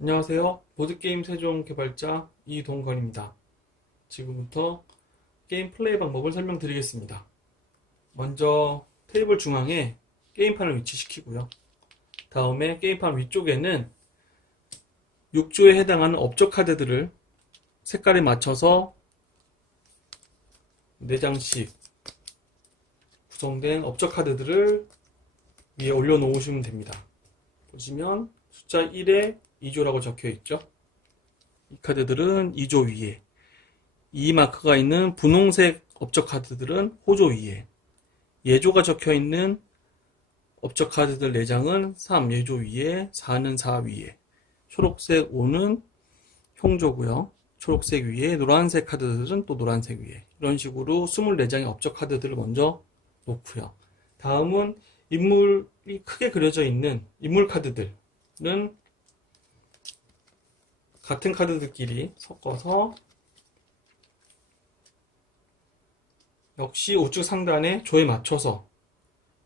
안녕하세요. 보드게임 세종 개발자 이동건입니다. 지금부터 게임 플레이 방법을 설명드리겠습니다. 먼저 테이블 중앙에 게임판을 위치시키고요. 다음에 게임판 위쪽에는 6조에 해당하는 업적 카드들을 색깔에 맞춰서 4장씩 구성된 업적 카드들을 위에 올려놓으시면 됩니다. 보시면 숫자 1에 2조라고 적혀 있죠. 이 카드들은 2조 위에, 이 마크가 있는 분홍색 업적 카드들은 호조 위에, 예조가 적혀 있는 업적 카드들 4장은 3 예조 위에, 4는 4 위에, 초록색 5는 형조고요. 초록색 위에, 노란색 카드들은 또 노란색 위에, 이런 식으로 24장의 업적 카드들을 먼저 놓고요. 다음은 인물이 크게 그려져 있는 인물 카드들은 같은 카드들끼리 섞어서 역시 우측 상단의 조에 맞춰서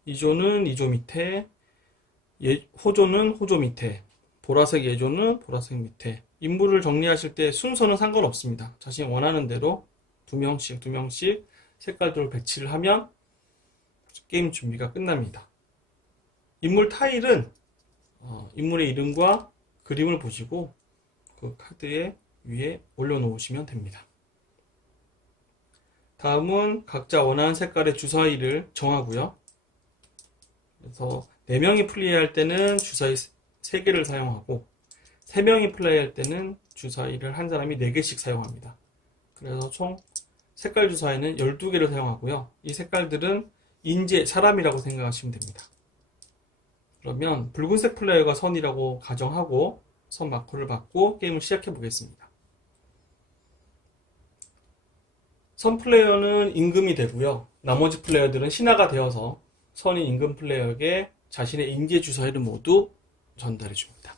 2조는 2조 밑에, 호조는 호조 밑에, 보라색 예조는 보라색 밑에. 인물을 정리하실 때 순서는 상관없습니다. 자신이 원하는 대로 2명씩 색깔들을 배치를 하면 게임 준비가 끝납니다. 인물 타일은 인물의 이름과 그림을 보시고 그 카드의 위에 올려놓으시면 됩니다. 다음은 각자 원하는 색깔의 주사위를 정하고요. 그래서 4명이 플레이할 때는 주사위 3개를 사용하고 3명이 플레이할 때는 주사위를 한 사람이 4개씩 사용합니다. 그래서 총 색깔 주사위는 12개를 사용하고요. 이 색깔들은 인재, 사람이라고 생각하시면 됩니다. 그러면 붉은색 플레이어가 선이라고 가정하고 선 마크를 받고 게임을 시작해 보겠습니다. 선 플레이어는 임금이 되고요. 나머지 플레이어들은 신하가 되어서 선인 임금 플레이어에게 자신의 인재 주사위를 모두 전달해 줍니다.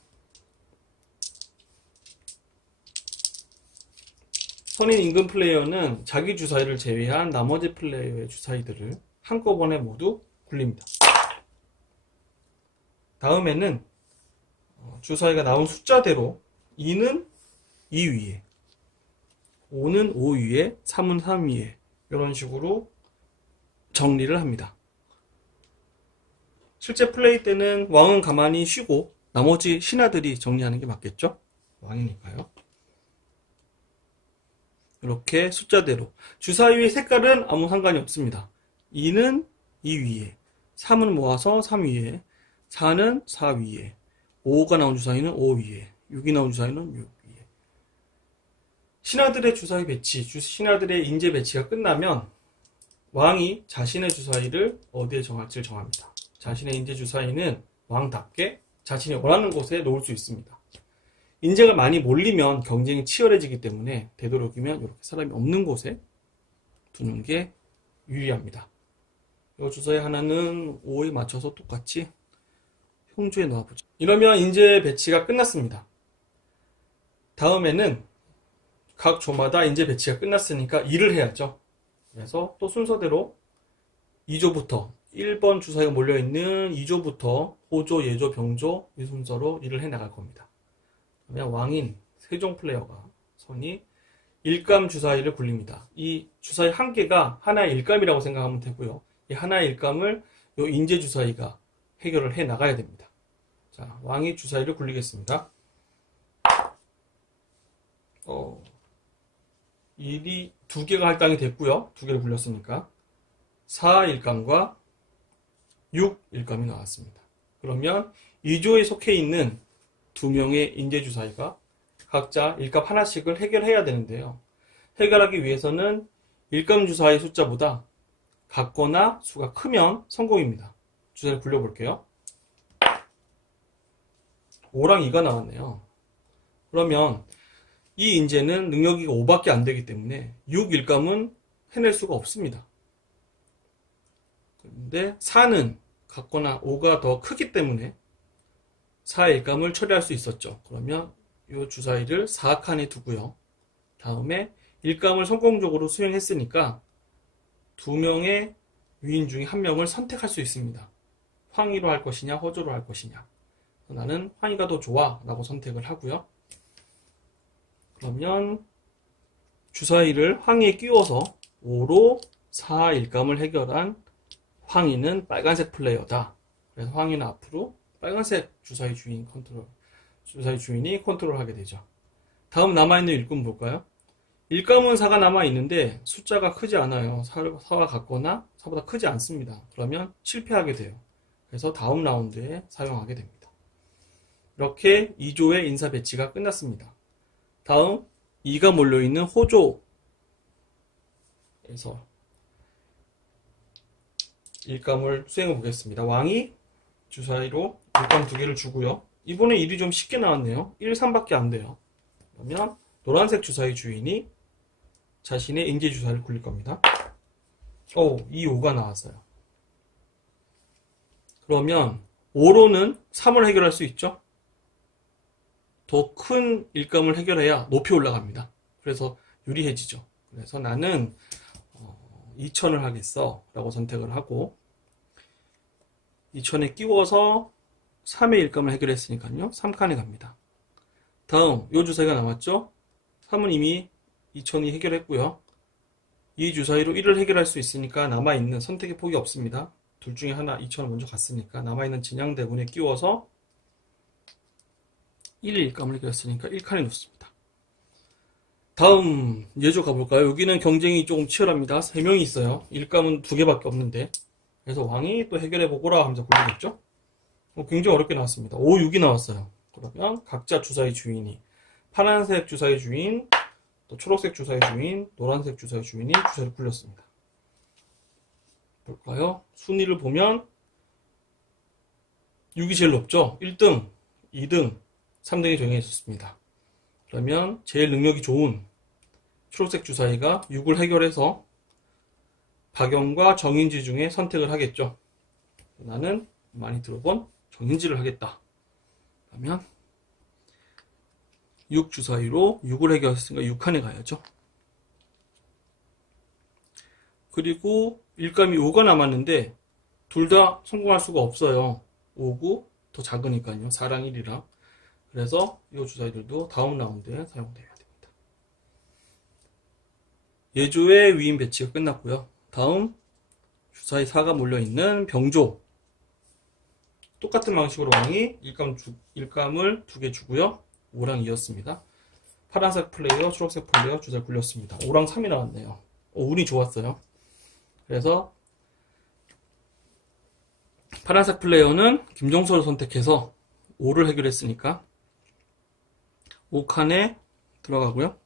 선인 임금 플레이어는 자기 주사위를 제외한 나머지 플레이어의 주사위들을 한꺼번에 모두 굴립니다. 다음에는 주사위가 나온 숫자대로 2는 2 위에, 5는 5 위에, 3은 3 위에, 이런 식으로 정리를 합니다. 실제 플레이 때는 왕은 가만히 쉬고 나머지 신하들이 정리하는 게 맞겠죠? 왕이니까요. 이렇게 숫자대로. 주사위의 색깔은 아무 상관이 없습니다. 2는 2 위에, 3은 모아서 3 위에, 4는 4 위에, 5가 나온 주사위는 5 위에, 6이 나온 주사위는 6 위에. 신하들의 주사위 배치, 신하들의 인재 배치가 끝나면 왕이 자신의 주사위를 어디에 정할지를 정합니다. 자신의 인재 주사위는 왕답게 자신이 원하는 곳에 놓을 수 있습니다. 인재가 많이 몰리면 경쟁이 치열해지기 때문에 되도록이면 이렇게 사람이 없는 곳에 두는 게 유리합니다. 이 주사위 하나는 5에 맞춰서 똑같이 형주에 놓아보죠. 이러면 인재 배치가 끝났습니다. 다음에는 각 조마다 인재 배치가 끝났으니까 일을 해야죠. 그래서 또 순서대로 2조부터 1번 주사위가 몰려있는 2조부터 호조, 예조, 병조 이 순서로 일을 해나갈 겁니다. 그러면 왕인 세종 플레이어가 선이 일감 주사위를 굴립니다. 이 주사위 한 개가 하나의 일감이라고 생각하면 되고요. 이 하나의 일감을 이 인재 주사위가 해결을 해 나가야 됩니다. 자, 왕이 주사위를 굴리겠습니다. 일이 2개가 할당이 됐고요. 2개를 굴렸으니까 4일감과 6일감이 나왔습니다. 그러면 2조에 속해 있는 2명의 인재 주사위가 각자 일감 하나씩을 해결해야 되는데요. 해결하기 위해서는 일감 주사위 숫자보다 같거나 수가 크면 성공입니다. 주사위를 굴려볼게요. 5랑 2가 나왔네요. 그러면 이 인재는 능력이 5밖에 안 되기 때문에 6일감은 해낼 수가 없습니다. 그런데 4는 같거나 5가 더 크기 때문에 4일감을 처리할 수 있었죠. 그러면 이 주사위를 4칸에 두고요. 다음에 일감을 성공적으로 수행했으니까 2명의 위인 중에 1명을 선택할 수 있습니다. 황희로 할 것이냐, 허조로 할 것이냐. 나는 황이가 더 좋아 라고 선택을 하고요. 그러면 주사위를 황이에 끼워서 5로 4 일감을 해결한 황이는 빨간색 플레이어다. 그래서 황이는 앞으로 빨간색 주사위 주인이 컨트롤하게 되죠. 다음 남아있는 일감 볼까요? 일감은 4가 남아있는데 숫자가 크지 않아요. 4와 같거나 4보다 크지 않습니다. 그러면 실패하게 돼요. 그래서 다음 라운드에 사용하게 됩니다. 이렇게 2조의 인사 배치가 끝났습니다. 다음 2가 몰려있는 호조에서 일감을 수행해 보겠습니다. 왕이 주사위로 일감 2개를 주고요. 이번에 1이 좀 쉽게 나왔네요. 1, 3밖에 안 돼요. 그러면 노란색 주사위 주인이 자신의 인제 주사위를 굴릴 겁니다. 2, 5가 나왔어요. 그러면 5로는 3을 해결할 수 있죠? 더 큰 일감을 해결해야 높이 올라갑니다. 그래서 유리해지죠. 그래서 나는 2000을 하겠어 라고 선택을 하고 2000에 끼워서 3의 일감을 해결했으니까요. 3칸에 갑니다. 다음 이 주사위가 남았죠? 3은 이미 2000이 해결했고요. 이 주사위로 1을 해결할 수 있으니까 남아있는 선택의 폭이 없습니다. 둘 중에 하나 2000을 먼저 갔으니까 남아있는 진양대군에 끼워서 1의 일감을 해결했으니까 1칸에 놓습니다. 다음 예조 가볼까요? 여기는 경쟁이 조금 치열합니다. 3명이 있어요. 일감은 2개밖에 없는데 그래서 왕이 또 해결해보거라 하면서 굴리겠죠? 굉장히 어렵게 나왔습니다. 5, 6이 나왔어요. 그러면 각자 주사위 주인이 파란색 주사위 주인, 또 초록색 주사위 주인, 노란색 주사위 주인이 주사위를 굴렸습니다. 볼까요? 순위를 보면 6이 제일 높죠? 1등, 2등, 3등이 정해 있었습니다. 그러면 제일 능력이 좋은 초록색 주사위가 6을 해결해서 박영과 정인지 중에 선택을 하겠죠. 나는 많이 들어본 정인지를 하겠다. 그러면 6 주사위로 6을 해결했으니까 6칸에 가야죠. 그리고 일감이 5가 남았는데 둘 다 성공할 수가 없어요. 5고 더 작으니까요. 4랑 1이랑. 그래서 이 주사위들도 다음 라운드에 사용돼야 됩니다. 예조의 위인 배치가 끝났고요. 다음 주사위 4가 몰려있는 병조. 똑같은 방식으로 왕이 일감을 2개 주고요. 5랑 2였습니다. 파란색 플레이어, 초록색 플레이어 주사위 굴렸습니다. 5랑 3이 나왔네요. 운이 좋았어요. 그래서 파란색 플레이어는 김종서를 선택해서 5를 해결했으니까 5칸에 들어가고요.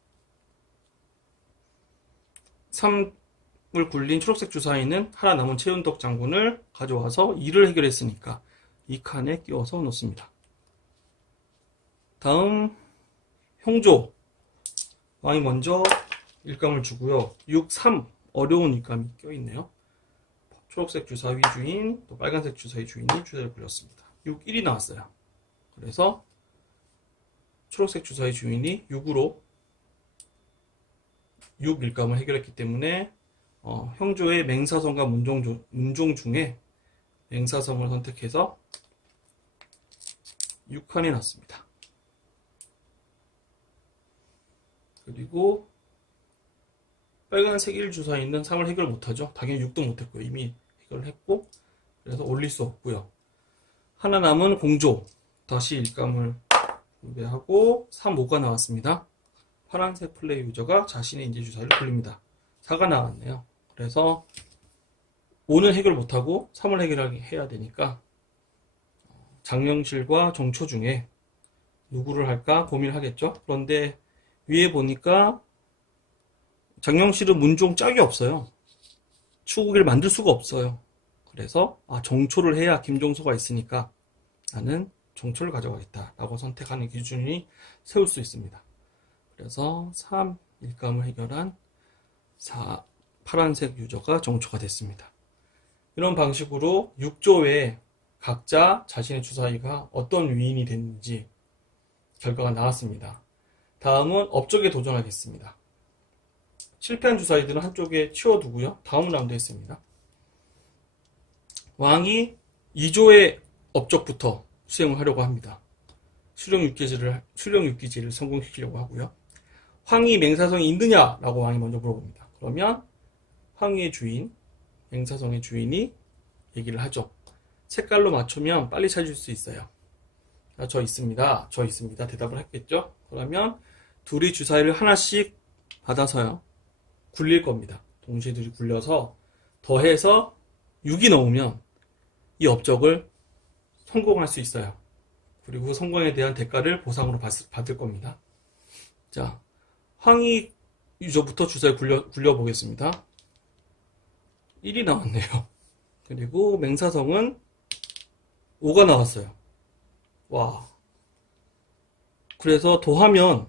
3을 굴린 초록색 주사위는 하나 남은 최윤덕 장군을 가져와서 2를 해결했으니까 2칸에 끼워서 놓습니다. 다음 형조 왕이 먼저 일감을 주고요. 6, 3 어려운 일감이 껴있네요. 초록색 주사위 주인 또 빨간색 주사위 주인이 주사위를 굴렸습니다. 6, 1이 나왔어요. 그래서 초록색 주사위 주인이 6으로 6 일감을 해결했기 때문에 형조의 맹사성과 문종 중에 맹사성을 선택해서 6칸이 났습니다. 그리고 빨간색 1주사위는 3을 해결 못하죠. 당연히 6도 못했고요. 이미 해결을 했고 그래서 올릴 수 없고요. 하나 남은 공조 다시 일감을 준비하고 3, 5가 나왔습니다. 파란색 플레이 유저가 자신의 인지 주사위를 굴립니다. 4가 나왔네요. 그래서 5는 해결 못하고 3을 해결해야 되니까 장영실과 정초 중에 누구를 할까 고민을 하겠죠. 그런데 위에 보니까 장영실은 문종 짝이 없어요. 추국을 만들 수가 없어요. 그래서 정초를 해야 김종서가 있으니까 나는 정초를 가져가겠다 라고 선택하는 기준이 세울 수 있습니다. 그래서 3 일감을 해결한 4 파란색 유저가 정초가 됐습니다. 이런 방식으로 6조에 각자 자신의 주사위가 어떤 위인이 됐는지 결과가 나왔습니다. 다음은 업적에 도전하겠습니다. 실패한 주사위들은 한쪽에 치워두고요. 다음 라운드에 있습니다. 왕이 2조의 업적부터 수행을 하려고 합니다. 수령 육기지를 성공시키려고 하고요. 황희 맹사성이 있느냐라고 왕이 먼저 물어봅니다. 그러면 황희의 주인, 맹사성의 주인이 얘기를 하죠. 색깔로 맞추면 빨리 찾을 수 있어요. 저 있습니다. 저 있습니다. 대답을 했겠죠. 그러면 둘이 주사위를 하나씩 받아서요. 굴릴 겁니다. 동시에 둘이 굴려서 더해서 6이 넘으면 이 업적을 성공할 수 있어요. 그리고 성공에 대한 대가를 보상으로 받을 겁니다. 자, 황희 유저부터 주사위 굴려보겠습니다. 1이 나왔네요. 그리고 맹사성은 5가 나왔어요. 와. 그래서 더하면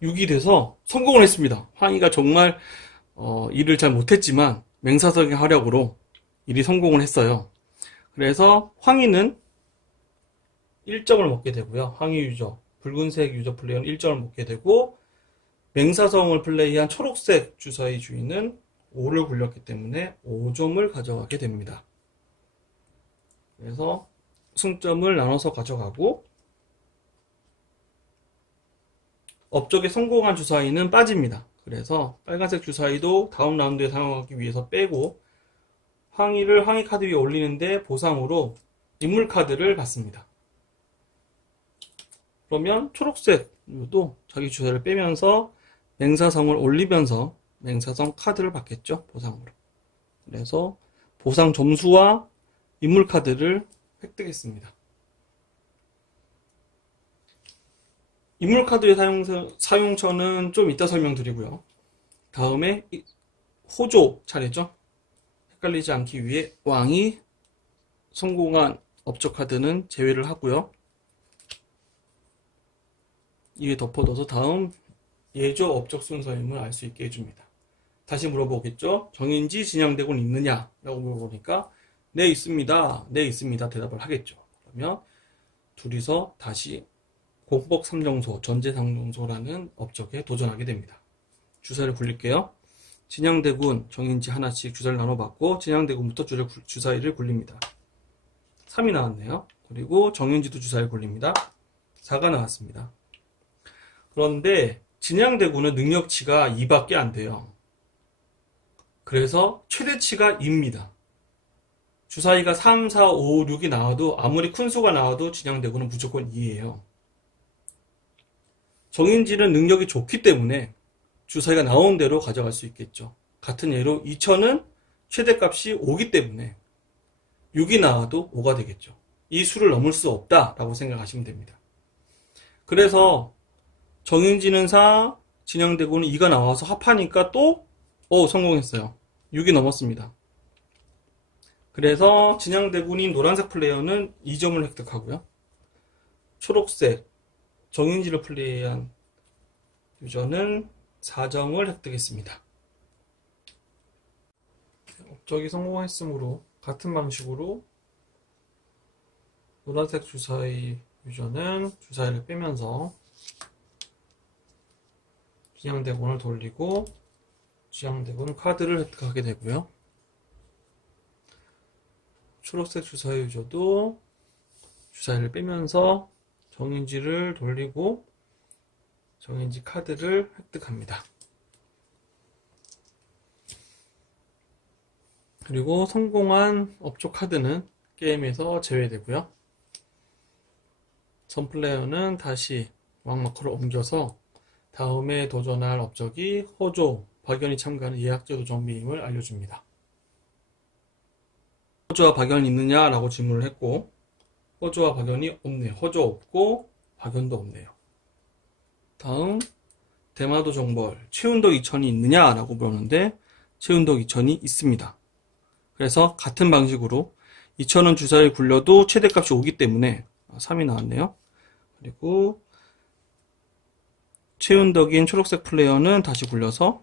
6이 돼서 성공을 했습니다. 황희가 정말 일을 잘 못했지만 맹사성의 활약으로 일이 성공을 했어요. 그래서 황희는 1점을 먹게 되고요. 황희 유저, 붉은색 유저 플레이어는 1점을 먹게 되고 맹사성을 플레이한 초록색 주사위 주인은 5를 굴렸기 때문에 5점을 가져가게 됩니다. 그래서 승점을 나눠서 가져가고 업적에 성공한 주사위는 빠집니다. 그래서 빨간색 주사위도 다음 라운드에 사용하기 위해서 빼고 황희 카드 위에 올리는데 보상으로 인물 카드를 받습니다. 그러면 초록색도 자기 주사위를 빼면서 맹사성을 올리면서 맹사성 카드를 받겠죠. 보상으로. 그래서 보상 점수와 인물 카드를 획득했습니다. 인물 카드의 사용처는 좀 이따 설명드리고요. 다음에 호조 차례죠. 헷갈리지 않기 위해 왕이 성공한 업적 카드는 제외를 하고요. 이에 덮어둬서 다음 예조 업적 순서임을 알 수 있게 해줍니다. 다시 물어보겠죠. 정인지 진양대군 있느냐? 라고 물어보니까 네 있습니다. 네 있습니다. 대답을 하겠죠. 그러면 둘이서 다시 공복 3정소, 전제 3정소라는 업적에 도전하게 됩니다. 주사위를 굴릴게요. 진양대군, 정인지 하나씩 주사위를 나눠받고 진양대군부터 주사위를 굴립니다. 3이 나왔네요. 그리고 정인지도 주사위를 굴립니다. 4가 나왔습니다. 그런데 진양대군은 능력치가 2밖에 안 돼요. 그래서 최대치가 2입니다. 주사위가 3, 4, 5, 6이 나와도 아무리 큰 수가 나와도 진양대군은 무조건 2예요. 정인지는 능력이 좋기 때문에 주사위가 나온 대로 가져갈 수 있겠죠. 같은 예로 2000은 최대값이 5기 때문에 6이 나와도 5가 되겠죠. 이 수를 넘을 수 없다라고 생각하시면 됩니다. 그래서 정인지는 4, 진양대군은 2가 나와서 합하니까 또 성공했어요. 6이 넘었습니다. 그래서 진양대군인 노란색 플레이어는 2점을 획득하고요. 초록색 정인지를 플레이한 유저는 4점을 획득했습니다. 업적이 성공했으므로 같은 방식으로 노란색 주사위 유저는 주사위를 빼면서 진양대군을 돌리고 진양대군 카드를 획득하게 되고요. 초록색 주사위 유저도 주사위를 빼면서 정인지를 돌리고 정인지 카드를 획득합니다. 그리고 성공한 업적 카드는 게임에서 제외되고요. 전 플레이어는 다시 왕마커를 옮겨서 다음에 도전할 업적이 호조, 박연이 참가하는 예약제도 정비임을 알려줍니다. 호조와 박연이 있느냐? 라고 질문을 했고 호조와 박연이 없네요. 호조 없고 박연도 없네요. 다음 대마도 정벌 최운덕 이천이 있느냐? 라고 물었는데 최운덕 이천이 있습니다. 그래서 같은 방식으로 이천은 주사위를 굴려도 최대값이 5기 때문에 3이 나왔네요. 그리고 최운덕인 초록색 플레이어는 다시 굴려서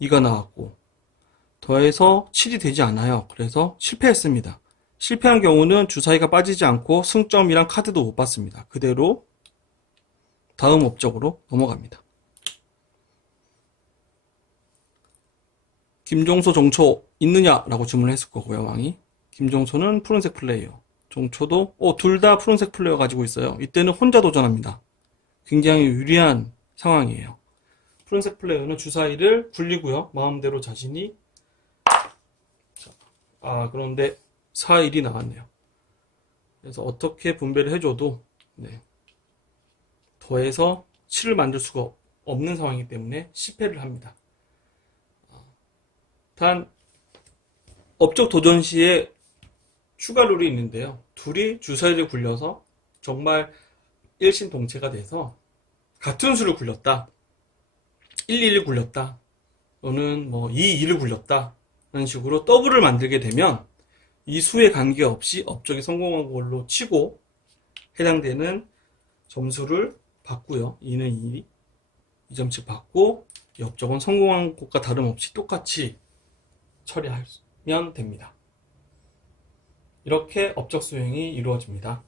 2가 나왔고 더해서 7이 되지 않아요. 그래서 실패했습니다. 실패한 경우는 주사위가 빠지지 않고 승점이랑 카드도 못 받습니다. 그대로 다음 업적으로 넘어갑니다. 김종소 정초 있느냐? 라고 질문을 했을 거고요. 왕이 김종소는 푸른색 플레이어, 종초도 둘 다 푸른색 플레이어 가지고 있어요. 이때는 혼자 도전합니다. 굉장히 유리한 상황이에요. 푸른색 플레이어는 주사위를 굴리고요. 마음대로 자신이 그런데 4일이 나왔네요. 그래서 어떻게 분배를 해줘도 더해서 7을 만들 수가 없는 상황이기 때문에 10회를 합니다. 단 업적 도전 시에 추가 룰이 있는데요. 둘이 주사위를 굴려서 정말 일심동체가 돼서 같은 수를 굴렸다. 1, 2를 굴렸다. 또는 2, 2를 굴렸다. 이런 식으로 더블을 만들게 되면 이 수에 관계없이 업적이 성공한 걸로 치고 해당되는 점수를 받고요. 2는 2점씩 받고 이 업적은 성공한 것과 다름없이 똑같이 처리하면 됩니다. 이렇게 업적 수행이 이루어집니다.